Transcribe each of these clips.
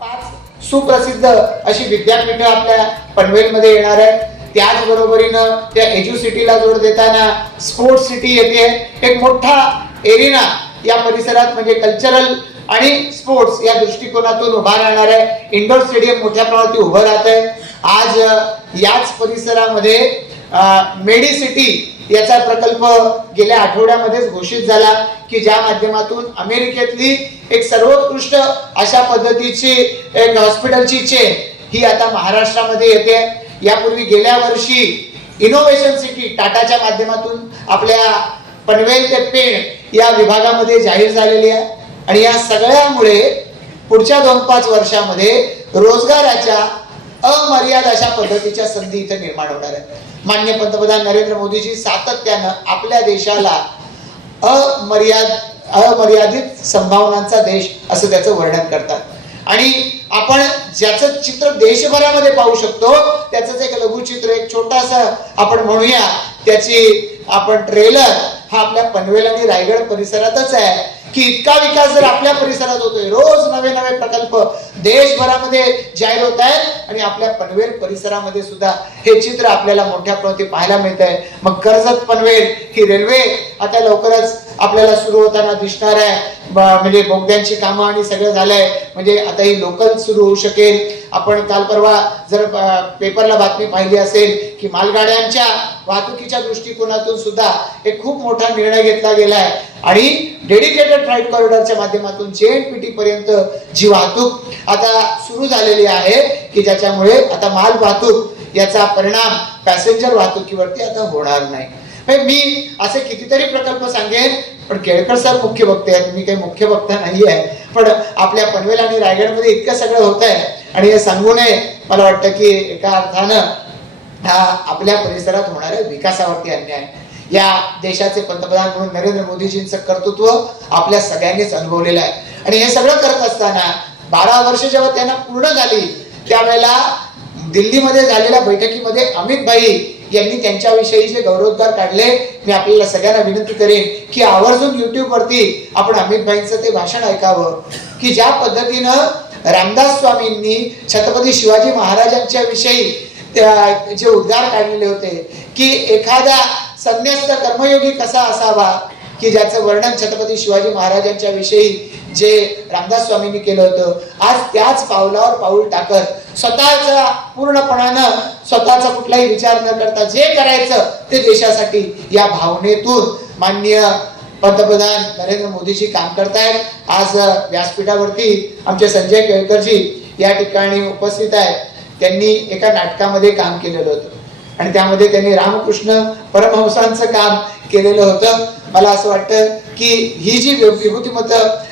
5 सुप्रसिद्ध अशी विद्यापीठं आपल्या पनवेलमध्ये येणार आहे. त्याचबरोबरीनं त्या एज्युसिटीला जोड देताना स्पोर्ट्स सिटी येते. एक मोठा एरिना या परिसरात म्हणजे कल्चरल आणि स्पोर्ट्स या दृष्टिकोनातून उभा राहणार आहे. इंडोर स्टेडियम मोठ्या प्रमाणात उभं राहत आहे. आज याच परिसरामध्ये मेडिसिटी याचा प्रकल्प गेल्या आठवड्यामध्येच घोषित झाला की ज्या माध्यमातून अमेरिकेतली एक सर्वोत्कृष्ट अशा पद्धतीची एक हॉस्पिटलची चेन ही आता महाराष्ट्रामध्ये येते. यापूर्वी गेल्या वर्षी इनोव्हेशन सिटी टाटाच्या माध्यमातून आपल्या पनवेल ते पेण या विभागामध्ये जाहीर झालेली आहे. आणि या सगळ्यामुळे पुढच्या 2-5 वर्षामध्ये रोजगाराच्या अमर्याद अशा पद्धतीच्या संधी इथे निर्माण होणार आहे. माननीय पंतप्रधान नरेंद्र मोदीजी सातत्यानं आपल्या देशाला अमर्यादित संभावनांचा देश असं त्याचं वर्णन करतात. आणि आपण ज्याचं चित्र देशभरामध्ये पाहू शकतो त्याचंच एक लघुचित्र, एक छोटासा आपण म्हणूया त्याची आपण ट्रेलर हा आपल्या पनवेल आणि रायगड परिसरातच आहे की इतका विकास जर आपल्या परिसरात होतोय, रोज नवे नवे प्रकल्प देशभरामध्ये जाहीर होत आहेत आणि आपल्या पनवेल परिसरामध्ये सुद्धा हे चित्र आपल्याला मोठ्या प्रमाणात पाहायला मिळत आहे. मग कर्जत पनवेल ही रेल्वे आता लवकरच आपल्याला सुरू होताना दिसणार आहे. म्हणजे बोगद्यांची कामं आणि सगळं झालंय, म्हणजे आता ही लोकल सुरू होऊ शकेल. आपण काल परवा जर पेपरला बातमी पाहिली असेल की मालगाड्यांच्या वाहतुकीच्या दृष्टिकोनातून सुद्धा एक खूप मोठा निर्णय घेतला गेलाय आणि डेडिकेटेड फ्लाईट कॉरिडॉरच्या माध्यमातून जेएनपीटी पर्यंत जी वाहतूक आता सुरू झालेली आहे की ज्याच्यामुळे आता माल वाहतूक याचा परिणाम पॅसेंजर वाहतुकीवरती आता होणार नाही. मी असे कितीतरी प्रकल्प सांगेन, पण केळकर सर मुख्य वक्ते आहेत, मी काही मुख्य वक्ता नाही आहे. पण आपल्या पनवेल आणि रायगडमध्ये इतकं सगळं होत आहे आणि हे सांगू नये मला वाटतं की एका अर्थानं हा आपल्या परिसरात होणाऱ्या विकासावरती अन्याय. या देशाचे पंतप्रधान म्हणून नरेंद्र मोदीजींचं कर्तृत्व आपल्या सगळ्यांनीच अनुभवलेलं आहे. आणि हे सगळं करत असताना 12 वर्ष जेव्हा त्यांना पूर्ण झाली त्यावेळेला दिल्लीमध्ये झालेल्या बैठकीमध्ये अमित भाई यांनी त्यांच्याविषयी जे गौरवोद्गार काढले, मी आपल्याला सगळ्यांना विनंती करेन की आवर्जून युट्यूब वरती आपण अमित भाईंचं ते भाषण ऐकावं की ज्या पद्धतीनं रामदास स्वामींनी छत्रपती शिवाजी महाराजांच्या विषयी जे उद्गार काढलेले होते की एखादा संन्यस्त कर्मयोगी कसा असावा, की ज्याचं वर्णन छत्रपती शिवाजी महाराजांच्या विषयी जे रामदास स्वामींनी केलं होतं, आज त्याच पावलावर पाऊल टाकत स्वतःचा पूर्णपणानं स्वतःचा कुठलाही विचार न करता जे करायचं ते देशासाठी या भावनेतून माननीय पंतप्रधान नरेंद्र मोदीजी काम करतायत. आज व्यासपीठावरती आमचे संजय केळकरजी या ठिकाणी उपस्थित आहेत. त्यांनी एका नाटकामध्ये काम केलेलं होतं आणि त्यामध्ये त्यांनी रामकृष्ण परमहंसांचं काम केलेलं होतं. मला असं वाटतं की ही जी विभूतिमतं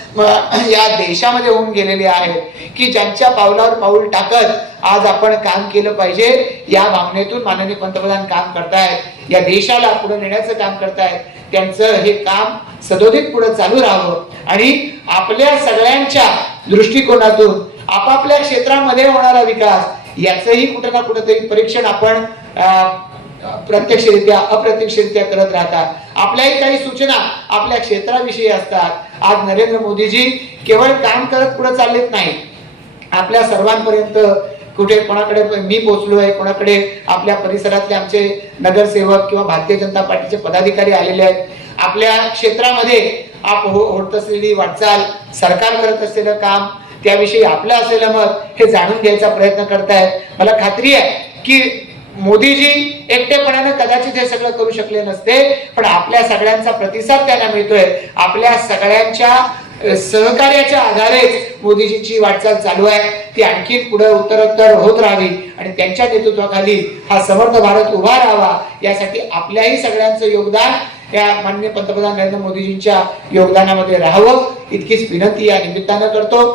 या देशामध्ये होऊन गेलेली आहे की ज्यांच्या पावलावर पाऊल टाकत आज आपण काम केलं पाहिजे या भावनेतून माननीय पंतप्रधान काम करतायत, या देशाला पुढे नेण्याचं काम करतायत. त्यांचं हे काम सदोदित पुढे चालू राहावं आणि आपल्या सगळ्यांच्या दृष्टिकोनातून आपापल्या क्षेत्रामध्ये होणारा विकास याचंही कुठं ना कुठेतरी परीक्षण आपण प्रत्यक्षरित्या अप्रत्यक्षरित्या करत राहतात. आपल्याही काही सूचना आपल्या क्षेत्राविषयी असतात. आज नरेंद्र मोदीजी केवळ काम करत पुढे चाललेत नाही, आपल्या सर्वांपर्यंत कुठे कोणाकडे मी पोहोचलोय, कोणाकडे आपल्या परिसरातले आमचे नगरसेवक किंवा भारतीय जनता पार्टीचे पदाधिकारी आलेले आहेत. आपल्या क्षेत्रामध्ये होत असलेली वाटचाल, सरकार करत असलेलं काम, त्याविषयी आपलं असलेलं मत हे जाणून घ्यायचा प्रयत्न करतायत. मला खात्री आहे की मोदीजी एकटेपणाने कदाचित हे सगळं करू शकले नसते, पण आपल्या सगळ्यांचा प्रतिसाद त्यांना मिळतोय. आपल्या सगळ्यांच्या सहकार्याच्या आधारेच मोदीजींची वाटचाल चालू आहे. ती आणखी पुढे उत्तरोत्तर होत राहावी आणि त्यांच्या नेतृत्वाखाली हा समर्थ भारत उभा राहावा यासाठी आपल्याही सगळ्यांचं योगदान या माननीय पंतप्रधान नरेंद्र मोदीजींच्या योगदानामध्ये राहावं इतकीच विनंती या निमित्तानं करतो.